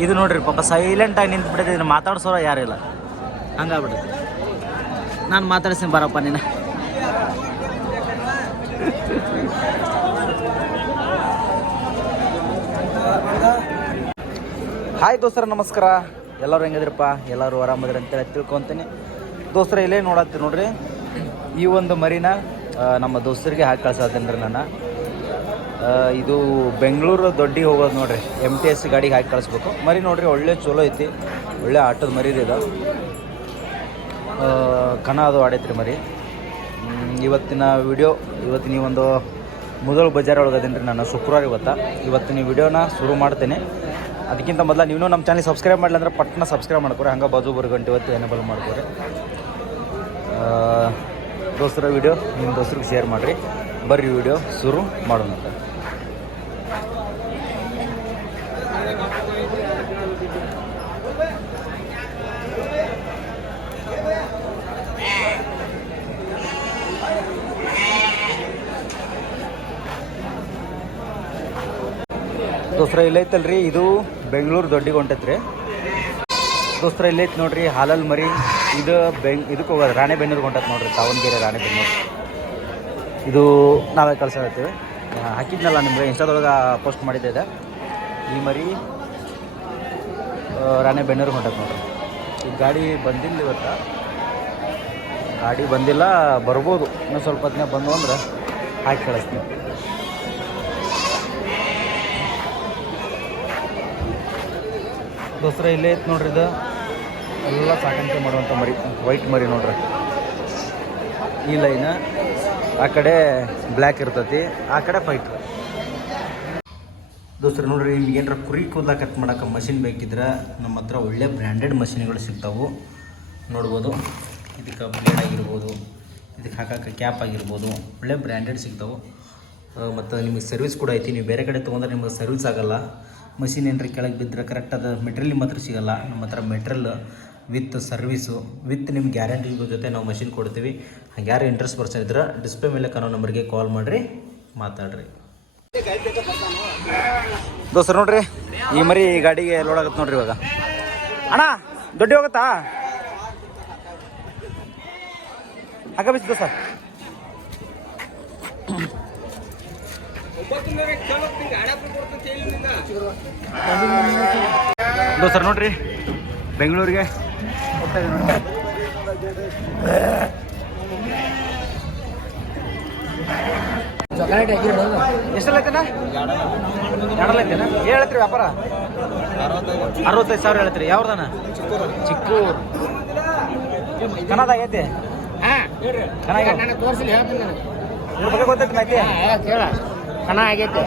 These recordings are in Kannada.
ಇದು ನೋಡ್ರಿ ಪಾಪ ಸೈಲೆಂಟಾಗಿ ನಿಂತು ಬಿಟ್ಟಿದೆ, ಇದನ್ನು ಮಾತಾಡ್ಸೋರ ಯಾರಿಲ್ಲ, ಹಂಗಾಗ್ಬಿಡುತ್ತೆ. ನಾನು ಮಾತಾಡ್ತೀನಿ ಬರಪ್ಪ ನೀನು. ಹಾಯ್ ದೋಸ್ತರ, ನಮಸ್ಕಾರ. ಎಲ್ಲರೂ ಹೆಂಗಿದ್ರಪ್ಪ? ಎಲ್ಲರೂ ಆರಾಮದ್ರಿ ಅಂತೇಳಿ ತಿಳ್ಕೊತೀನಿ. ದೋಸ್ತರ ಇಲ್ಲೇ ನೋಡತ್ತೀವಿ ನೋಡ್ರಿ, ಈ ಒಂದು ಮರಿನ ನಮ್ಮ ದೋಸ್ತರಿಗೆ ಹಾಕಿ ಕಳ್ಸತ್ತೀನಿ ರೀ ನಾನು. ಇದು ಬೆಂಗಳೂರು ದೊಡ್ಡಿಗೆ ಹೋಗೋದು ನೋಡ್ರಿ, MTS ಗಾಡಿಗೆ ಹಾಕಿ ಕಳಿಸ್ಬೇಕು. ಮರಿ ನೋಡ್ರಿ ಒಳ್ಳೆ ಚಲೋ ಐತಿ, ಒಳ್ಳೆ ಆಟದ ಮರಿ ಇದು. ಕಣ ಅದು ಆಡೈತ್ರಿ ಮರಿ. ಇವತ್ತಿನ ಈ ಒಂದು ಮುದೋಳ ಬಜಾರ್ ಒಳಗೆ ಅದೀನಿ ರೀ ನಾನು, ಶುಕ್ರವಾರ ಇವತ್ತಿನ ವಿಡಿಯೋನ ಶುರು ಮಾಡ್ತೇನೆ. ಅದಕ್ಕಿಂತ ಮೊದಲು ನೀವು ನಮ್ಮ ಚಾನಲ್ ಸಬ್ಸ್ಕ್ರೈಬ್ ಮಾಡಲಿ ಅಂದ್ರೆ ಪಟ್ಟಣ ಸಬ್ಸ್ಕ್ರೈಬ್ ಮಾಡ್ಕೊರಿ, ಹಂಗೆ ಬಾಜು ಗಂಟೆ ಇವತ್ತು ಎನೇಬಲ್ ಮಾಡ್ಕೊರಿ. ದೋಸ್ತರ ವಿಡಿಯೋ ನಿಮ್ಮ ದೋಸ್ತರಿಗೆ ಶೇರ್ ಮಾಡಿರಿ. ಬರ್ರಿ ವಿಡಿಯೋ ಶುರು ಮಾಡೋಣ. ದೋಸ್ತರ ಇಲ್ಲೈತಲ್ರಿ, ಇದು ಬೆಂಗಳೂರು ದೊಡ್ಡಿಗೆ ಹೊಂಟೈತ್ರಿ. ದೋಸ್ತರ ಇಲ್ಲೈತೆ ನೋಡ್ರಿ ಹಾಲಲ್ಲಿ ಮರಿ. ಇದು ಇದಕ್ಕೆ ಹೋಗೋದು ರಾಣೆಬೆನ್ನೂರಿಗೆ ಹೊಂಟೈತೆ ನೋಡ್ರಿ, ದಾವಣಗೆರೆ ರಾಣೆಬೆನ್ನೂರು. ಇದು ನಾವೇ ಕಳ್ಸತ್ತೀವಿ. ಹಾಕಿದ್ನಲ್ಲ ನಿಮಗೆ ಇನ್ಸ್ಟಾದೊಳಗೆ ಪೋಸ್ಟ್ ಮಾಡಿದ್ದೆ. ಈ ಮರಿ ರಾಣೆಬೆನ್ನೂರಿಗೆ ಹೊಂಟೈತೆ ನೋಡ್ರಿ. ಈ ಗಾಡಿ ಬಂದಿಲ್ಲ ಇವತ್ತು, ಗಾಡಿ ಬಂದಿಲ್ಲ, ಬರ್ಬೋದು ಇನ್ನೂ ಸ್ವಲ್ಪ ಹೊತ್ತಿನಾಗ ಬಂದು ಅಂದ್ರೆ ಹಾಕಿ ಕಳಿಸ್ತೀನಿ. ದೋಸ್ತರ ಇಲ್ಲೇ ಐತೆ ನೋಡ್ರಿ, ಇದು ಎಲ್ಲ ಸಾಕಾಣಿಕೆ ಮಾಡುವಂಥ ಮರಿ, ವೈಟ್ ಮರಿ ನೋಡ್ರಿ. ಈ ಲೈನ್ ಆ ಕಡೆ ಬ್ಲ್ಯಾಕ್ ಇರ್ತೈತಿ, ಆ ಕಡೆ ವೈಟ್. ದೋಸ್ತರ ನೋಡ್ರಿ, ನಿಮ್ಗೆ ಏನಾರ ಕುರಿ ಕೂದಲ ಕಟ್ ಮಾಡೋಕೆ ಮಷಿನ್ ಬೇಕಿದ್ರೆ ನಮ್ಮ ಹತ್ರ ಒಳ್ಳೆ ಬ್ರ್ಯಾಂಡೆಡ್ ಮಷಿನ್ಗಳು ಸಿಗ್ತಾವೆ. ನೋಡ್ಬೋದು, ಇದಕ್ಕೆ ಬ್ಲೇಡ್ ಆಗಿರ್ಬೋದು, ಇದಕ್ಕೆ ಹಾಕೋಕೆ ಕ್ಯಾಪ್ ಆಗಿರ್ಬೋದು, ಒಳ್ಳೆ ಬ್ರ್ಯಾಂಡೆಡ್ ಸಿಗ್ತಾವೆ. ಮತ್ತು ನಿಮಗೆ ಸರ್ವಿಸ್ ಕೂಡ ಐತಿ. ನೀವು ಬೇರೆ ಕಡೆ ತೊಗೊಂಡ್ರೆ ನಿಮಗೆ ಸರ್ವಿಸ್ ಆಗೋಲ್ಲ. ಮಷಿನ್ ಏನ್ರಿ ಕೆಳಗೆ ಬಿದ್ದರೆ ಕರೆಕ್ಟ್ ಅದು ಮೆಟೀರಿಯಲ್ ನಿಮ್ಮ ಹತ್ರ ಸಿಗೋಲ್ಲ. ನಮ್ಮ ಹತ್ರ ಮೆಟ್ರಿಯಲ್ ವಿತ್ ಸರ್ವಿಸು ವಿತ್ ನಿಮ್ಮ ಗ್ಯಾರಂಟಿ ಜೊತೆ ನಾವು ಮಷಿನ್ ಕೊಡ್ತೀವಿ. ಹಾಗೆ ಯಾರು ಇಂಟ್ರೆಸ್ಟ್ ಪರ್ಸನ್ ಇದ್ರೆ ಡಿಸ್ಪ್ಲೇ ಮೇಲೆ ಕಾಣೋ ನಂಬರ್ಗೆ ಕಾಲ್ ಮಾಡಿರಿ, ಮಾತಾಡ್ರಿ. ದೋಸ್ತರ ನೋಡ್ರಿ, ಈ ಮರಿ ಗಾಡಿಗೆ ಲೋಡ್ ಆಗುತ್ತೆ ನೋಡ್ರಿ. ಇವಾಗ ಅಣ್ಣ ದೊಡ್ಡ ಹೋಗುತ್ತಾ ಹಾಕ ಬಿಸಿ ದೋಸ್ತ. ದೋಸ್ತರ ನೋಡ್ರಿ, ಬೆಂಗಳೂರಿಗೆ ಹೋಗ್ತಾ ಇದೆ ನೋಡಿ. ಎಷ್ಟೆಲ್ಲ ಐತೆನ? ಎರಡಲ್ಲ ಐತೆನ? ಏನು ಹೇಳ್ತೀರಿ ವ್ಯಾಪಾರ? 65,000 ಹೇಳ್ತೀರಿ. ಯಾವ್ದಾನ? ಚಿಕ್ಕೂರು. ಕನ್ನದಾಗೈತೆ? ಇದ್ರ ಬಗ್ಗೆ ಗೊತ್ತೈತೆ ಮಾಹಿತಿ? ಕಣ ಆಗೈತೆ.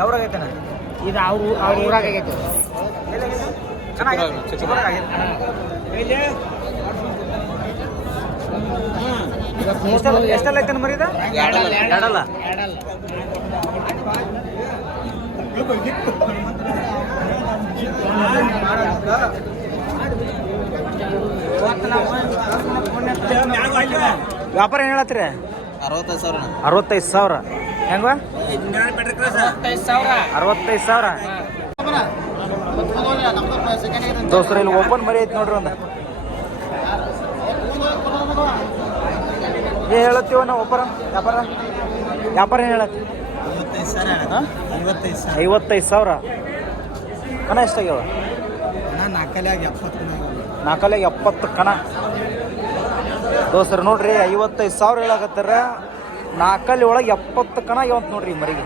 ಯಾವ್ರಾಗೈತೆನ? ಇದು ಅವ್ರ ಊರಾಗ ಆಗೈತೆ. ಎಷ್ಟೆಲ್ಲ ಐತೆ ಮರಿದ? ಎರಡಲ್ಲ. ವ್ಯಾಪಾರ ಏನು ಹೇಳತ್ತೀರಿ? 65,000. ಹೆಂಗ? 65,000. ದೋಸ್ತರ ಇಲ್ಲಿ ಓಪನ್ ಮರಿ ಐತಿ ನೋಡ್ರಿ. ಒಂದು ಏನು ಹೇಳತ್ತೀವ ನಾವು ವ್ಯಾಪಾರ ಏನು ಹೇಳತ್ತಿ? 55,000. ಕಣ ಎಷ್ಟಾಗ್ಯಾವ? 4 70 ಕಣ. ದೋಸ್ತರ ನೋಡ್ರಿ, 55,000 ಹೇಳಕತ್ತಾರ. 4 ಒಳಗೆ 70 ಕಣ ಆಗ್ಯಾವಂತ ನೋಡ್ರಿ ಈ ಮರಿಗೆ.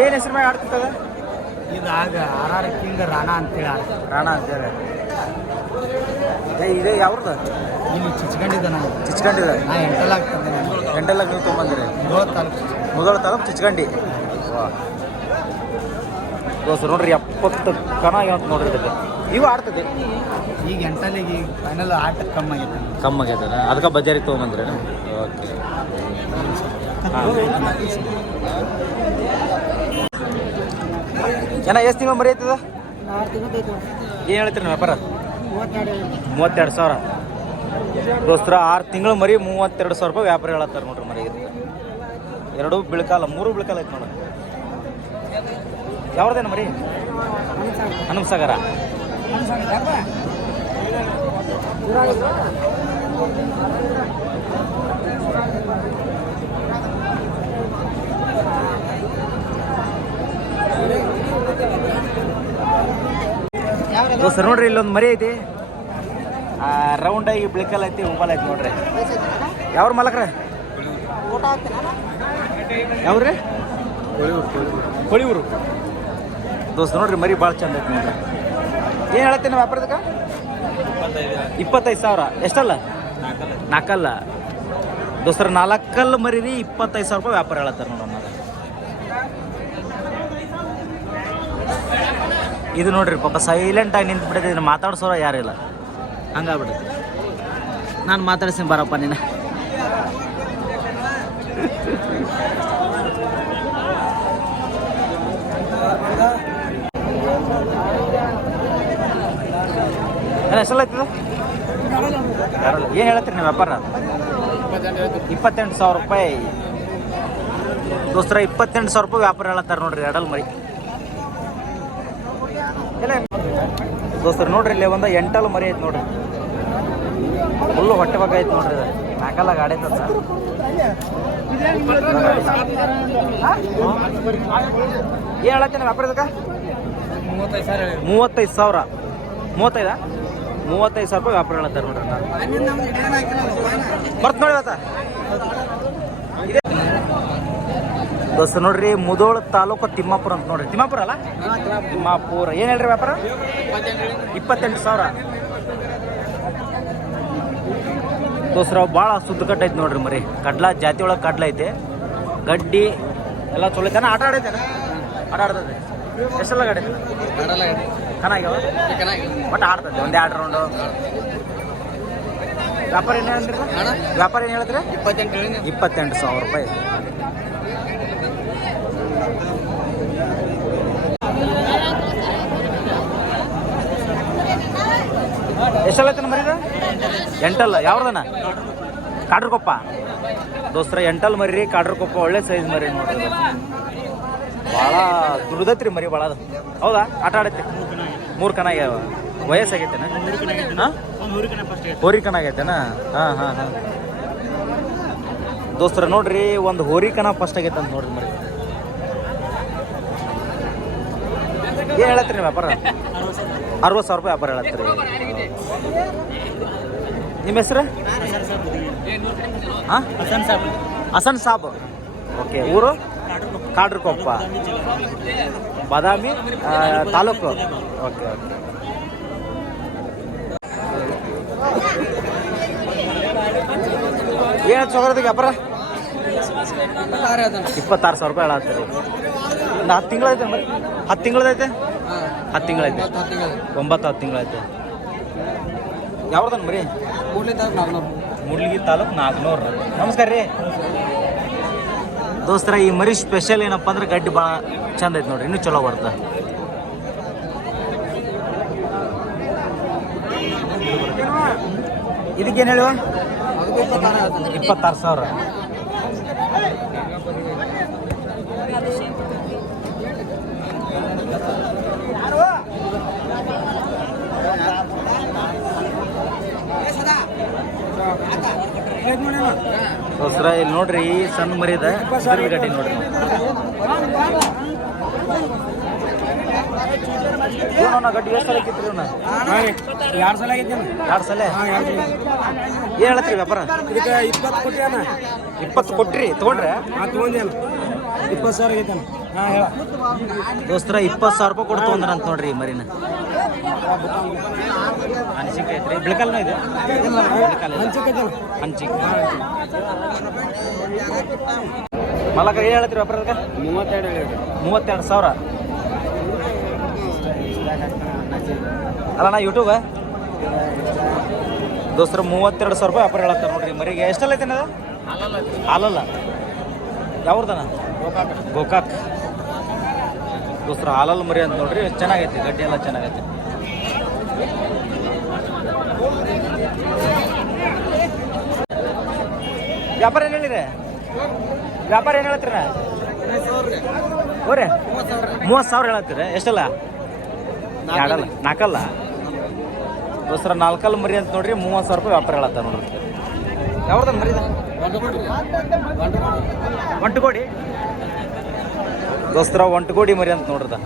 ಏನು ಹೆಸರು ಮ್ಯಾಗ ಆಡ್ತಿರ್ತದ ಇದು? ಆಗ RR ಕಿಂಗ್ ರಾಣಾ ಅಂತೇಳಿ ರಾಣಾ ಅಂತೇಳಿ. ಇದೆ ಯಾವ್ದು? ಇಲ್ಲಿ ಚಿಚ್ಕಂಡಿದ್ದ. ನಾನು ಚಿಚ್ಕಂಡಿದ್ದ. ನಾ ಎಂಟೆಲ್ಲಾಗ ನೀವು ತೊಗೊಂಬಂದಿರಿ? ಮುದೋಳ ತಾಲೂಕು ಚಿಚ್ಕಂಡಿ. ದೋಸ್ತ ನೋಡ್ರಿ, 70 ಕಣ ಆಗ್ಯಾವಂತ ನೋಡ್ರಿ. ಇದಕ್ಕೆ ಇವು ಆಡ್ತದೆ ಈಗ ಎಂಟಲ್ಲಿಗೆ. ಫೈನಲ್ ಆಟ ಕಮ್ಮಿ ಆಗೈತೆ. ಅದಕ್ಕೆ ಬಜಾರಿಗೆ ತೊಗೊಂಬಂದ್ರಿ? ಓಕೆ. ಏನ ಎಷ್ಟು ತಿಂಗಳು ಮರಿ ಆಯ್ತದ? ಏನು ಹೇಳ್ತೀರಿ ನೀವು ವ್ಯಾಪಾರ? 32,000. ದೋಸ್ತರ 6 ತಿಂಗಳು ಮರಿ 32,000 ರೂಪಾಯಿ ವ್ಯಾಪಾರ ಹೇಳತ್ತಾರೆ ನೋಡ್ರಿ ಮರಿ. ಎರಡು ಬಿಳ್ಕಾಲ, 3 ಬಿಳ್ಕಾಲ ಐತೆ ನೋಡು. ಯಾವ್ದೇನು ಮರಿ? ಹನುಮಸಾಗರ. ಸರ್ ನೋಡ್ರಿ ಇಲ್ಲೊಂದು ಮರಿ ಐತಿ, ರೌಂಡ್ ಆಗಿ ಬಿಳಿಕಲ್ ಐತಿ, ಉಂಬಲ್ ಐತಿ ನೋಡ್ರಿ. ಯಾವ್ರ ಮಾಲಕ್ರೆ? ಯಾವ್ರಿ? ಹೊಳಿಯೂರು. ದೋಸ್ತ ನೋಡ್ರಿ ಮರಿ ಭಾಳ ಚಂದ ಐತಿ ನೋಡ್ರಿ. ಏನು ಹೇಳತ್ತೀನಿ ವ್ಯಾಪಾರದಕ್ಕೆ? 25,000. ಎಷ್ಟಲ್ಲ? 4 ದೋಸ್ತರ 4 ಮರಿ ರೀ, 25,000 ರೂಪಾಯಿ ವ್ಯಾಪಾರ ಹೇಳತ್ತಾರೆ ನೋಡೋಣ. ಇದು ನೋಡ್ರಿ ಪಾಪ ಸೈಲೆಂಟಾಗಿ ನಿಂತು ಬಿಟ್ಟಿದ್ದೀನಿ, ಮಾತಾಡ್ಸೋರ ಯಾರಿಲ್ಲ, ಹಂಗಾಗ್ಬಿಡುತ್ತೆ. ನಾನು ಮಾತಾಡ್ತೀನಿ ಬರಪ್ಪ ನೀನು. ಎಷ್ಟಲ್ಲ ಆಯ್ತದ? ಏನು ಹೇಳ್ತೀರಿ ನೀವು ವ್ಯಾಪಾರ? 28,000 ರೂಪಾಯಿ ದೋಸ್ತರ. 28,000 ರೂಪಾಯಿ ವ್ಯಾಪಾರ ಹೇಳತ್ತಾರೆ ನೋಡ್ರಿ ಎಡಲ್ ಮರಿ. ದೋಸ್ತರು ನೋಡ್ರಿ ಇಲ್ಲಿ ಒಂದು 8 ಮರಿ ಐತೆ ನೋಡ್ರಿ, ಫುಲ್ಲು ಹೊಟ್ಟೆ ಬಗ್ಗೆ ಐತೆ ನೋಡ್ರಿ. 4 ಗಾಡಿ ಐತದ. ಏನು ಹೇಳತ್ತೀನಿ ವ್ಯಾಪಾರದಕ್ಕೆ? 35,000. 35,000 ರೂಪಾಯಿ ವ್ಯಾಪಾರ ಹೇಳತ್ತಾರೆ ನೋಡ್ರಿ. ಬರ್ತ ನೋಡಿ ಇವತ್ತ ದೋಸ್ತ ನೋಡ್ರಿ, ಮುಧೋಳ ತಾಲೂಕು ತಿಮ್ಮಾಪುರ ಅಂತ ನೋಡ್ರಿ. ತಿಮ್ಮಾಪುರ ಅಲ್ಲ? ತಿಮ್ಮಾಪುರ. ಏನು ಹೇಳ್ರಿ ವ್ಯಾಪಾರ? 28,000 ದೋಸ್ರ. ಭಾಳ ಸುದ್ದ ಕಟ್ಟ ಐತೆ ನೋಡ್ರಿ ಮರಿ. ಕಡ್ಲ ಜಾತಿ ಒಳಗೆ ಕಡ್ಲ ಐತೆ, ಗಡ್ಡಿ ಎಲ್ಲ ಚಲೋ ಐತೆ. ಆಟ ಆಡೈತೆ, ಆಟ ಆಡ್ತದೆ. ಎಷ್ಟೆಲ್ಲ ಗಾಡಿ ಐತೆ? ಚೆನ್ನಾಗ್ಯಾವ ಬಟ್ ಆಡ್ತದೆ. ಒಂದು 2 ರೌಂಡು. ವ್ಯಾಪಾರ ಏನು ಹೇಳಿದ್ರಿ? ವ್ಯಾಪಾರ ಏನು ಹೇಳಿದ್ರಿ? 28,000 ರೂಪಾಯಿ. ಎಷ್ಟಲ್ಲ ಐತೆ ಮರಿ? 8. ಯಾವ್ದನ? ಕಾಡ್ರಕೊಪ್ಪ ದೋಸ್ತರ. 8 ಮರಿ, ಕಾಡ್ರಕೊಪ್ಪ. ಒಳ್ಳೆ ಸೈಜ್ ಮರಿ ನೋಡ್ರಿ. ಭಾಳ ದುಡ್ದೈತ್ರಿ ಮರಿ, ಭಾಳ ಅದು. ಹೌದಾ? ಆಟ ಆಡೈತಿ. 3 ಕಣ ಆಗ್ಯಾವ. ವಯಸ್ಸಾಗೈತೆನಾ? ಹಾಂ, ಹೋರಿ ಕಣ ಆಗೈತೆನಾ? ಹಾಂ ಹಾಂ ಹಾಂ ದೋಸ್ತರ ನೋಡ್ರಿ, ಒಂದು ಹೋರಿ ಕಣ ಫಸ್ಟ್ ಆಗೈತೆ ಅಂತ ನೋಡ್ರಿ ಮರಿ. ಏನು ಹೇಳತ್ತೀರಿ ವ್ಯಾಪಾರ? 60,000 ರೂಪಾಯಿ ವ್ಯಾಪಾರ ಹೇಳತ್ತೀರಿ. ನಿಮ್ಮ ಹೆಸರು? ಹಾಂ, ಹಸನ್ ಸಾಬ್. ಓಕೆ. ಊರು? ಕಾಡ್ರಕೊಪ್ಪ, ಬಾದಾಮಿ ತಾಲೂಕು. Okay okay. ಏನು ಚೊಗರದಿಗೆ ವ್ಯಾಪಾರ? 26,000 ರೂಪಾಯಿ ಹೇಳತ್ತೀರಿ. ಒಂದು 10 ತಿಂಗಳೈತೆ ಮರಿ? 10 ತಿಂಗಳದೈತೆ? 10 ತಿಂಗಳೈತೆ. 9-10 ತಿಂಗಳೈತೆ. ಯಾವ್ದನ್ ಮರಿ? ಮೂಡ್ಲಿಗಿ ತಾಲೂಕು ನಾಗನೂರು. ನಮಸ್ಕಾರ ರೀ ದೋಸ್ತರ. ಈ ಮರಿ ಸ್ಪೆಷಲ್ ಏನಪ್ಪ ಅಂದ್ರೆ ಗಡ್ಡಿ ಭಾಳ ಚಂದ ಐತೆ ನೋಡ್ರಿ, ಇನ್ನೂ ಚಲೋ ಬರ್ತದೆ. ಇದಕ್ಕೇನು ಹೇಳುವ? 26,000. ದೋಸ್ರ ಇಲ್ಲಿ ನೋಡ್ರಿ, ಸಣ್ಣ ಮರಿದ ಗಡ್ಡಿ ನೋಡ್ರಿ. ಗಡ್ಡಿ ಎಷ್ಟು ಸಲ ಆಗಿತ್ರಿ? 2 ಸಲ ಆಗಿತ್ತು. 2 ಸಲ. ಏನು ಹೇಳತ್ರಿ ವ್ಯಾಪಾರ? 20 ಕೊಟ್ರಿ ತಗೊಂಡ್ರೆ? 20,000 ಆಗೈತೆ ದೋಸ್ತರ. 20,000 ರೂಪಾಯಿ ಕೊಟ್ಟು ತೊಗೊಂಡ್ರ ಅಂತ ನೋಡ್ರಿ ಮರಿನ. ಹಂಚಿಕೆ ಐತ್ರಿ, ಬಿಳಕಲ್ನೂ ಇದೆ. ಹಂಚಿಕೆ ಮಲಕ. ಏನು ಹೇಳ್ತೀರಿ ವ್ಯಾಪಾರಕ್ಕೆ? 32,000. ಅಲ್ಲ ನಾ ಯೂಟ್ಯೂಬ್ ದೋಸ್ತರ. 32,000 ರೂಪಾಯಿ ವ್ಯಾಪಾರ ಹೇಳತ್ತಾರೆ ನೋಡ್ರಿ ಮರಿಗೆ. ಎಷ್ಟಲ್ಲ ಐತೆ ಅದು? ಹಾಲಲ್ಲ. ಯಾವ್ದನ? ಗೋಕಾಕ್ ದೋಸ್ತರ. ಹಾಲಲ್ಲ ಮರಿ ಅಂತ ನೋಡ್ರಿ. ಚೆನ್ನಾಗೈತಿ, ಗಡ್ಡಿ ಎಲ್ಲ ಚೆನ್ನಾಗೈತಿ. ವ್ಯಾಪಾರ ಏನು ಹೇಳಿರಿ? ವ್ಯಾಪಾರ ಏನು ಹೇಳ್ತೀರ ಓರೆ 30,000 ಹೇಳತ್ತೀರ ಎಷ್ಟಲ್ಲ ಎರಡಲ್ಲ ನಾಲ್ಕಲ್ಲ ದೋಸ್ತರ ನಾಲ್ಕಲ್ಲ ಮರಿ ಅಂತ ನೋಡ್ರಿ 30,000 ರೂಪಾಯಿ ವ್ಯಾಪಾರ ಹೇಳತ್ತ ನೋಡ್ರಿ ಯಾವ್ದು ಮರಿ ಒಂಟುಗೋಡಿ ದೋಸ್ತರ ಒಂಟುಗೋಡಿ ಮರಿ ಅಂತ ನೋಡ್ರದ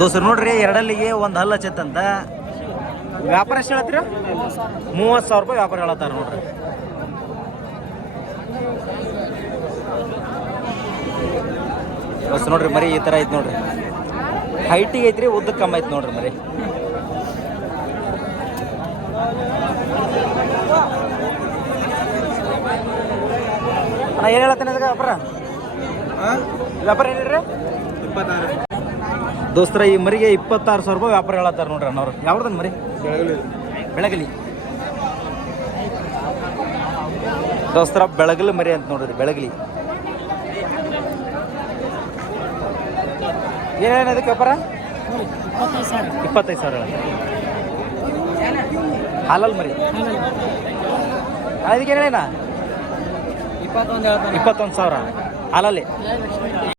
ದೋಸ್ರು ನೋಡ್ರಿ ಎರಡಲ್ಲಿಗೆ ಒಂದು ಹಲ್ಲು ಹಚ್ಚತ್ತಂತ ವ್ಯಾಪಾರ ಎಷ್ಟು ಹೇಳತ್ತೀರ 30,000 ರೂಪಾಯಿ ವ್ಯಾಪಾರ ಹೇಳತ್ತಾರ ನೋಡ್ರಿ ದೋಸ್ತ ನೋಡ್ರಿ ಮರಿ ಈ ಥರ ಐತೆ ನೋಡ್ರಿ ಹೈಟಿಗೆ ಐತ್ರಿ ಉದ್ದಕ್ಕೆ ಕಮ್ಮಿ ಐತೆ ನೋಡ್ರಿ ಮರಿ ಅಣ್ಣ ಏನು ಹೇಳತ್ತೇನೆ ಅದಕ್ಕೆ ವ್ಯಾಪಾರ ವ್ಯಾಪಾರ ಏನಿರಿ 26 ದೋಸ್ತರ ಈ ಮರಿಗೆ 26,000 ರೂಪಾಯಿ ವ್ಯಾಪಾರ ಹೇಳತ್ತಾರ ನೋಡ್ರಿ ಅಣ್ಣವ್ರು ಯಾವ್ದನ್ ಮರಿ ಬೆಳಗಲಿ ದೋಸ್ತರ ಬೆಳಗಲಿ ಮರಿ ಅಂತ ನೋಡ್ರಿ ಬೆಳಗಲಿ ಏನೇನು ಅದಕ್ಕೆ ವ್ಯಾಪಾರ 25,000 ಹಾಲಲ್ಲಿ ಮರಿ ಅದಕ್ಕೆ ಏನೇನ 21,000 ಹಾಲಲ್ಲಿ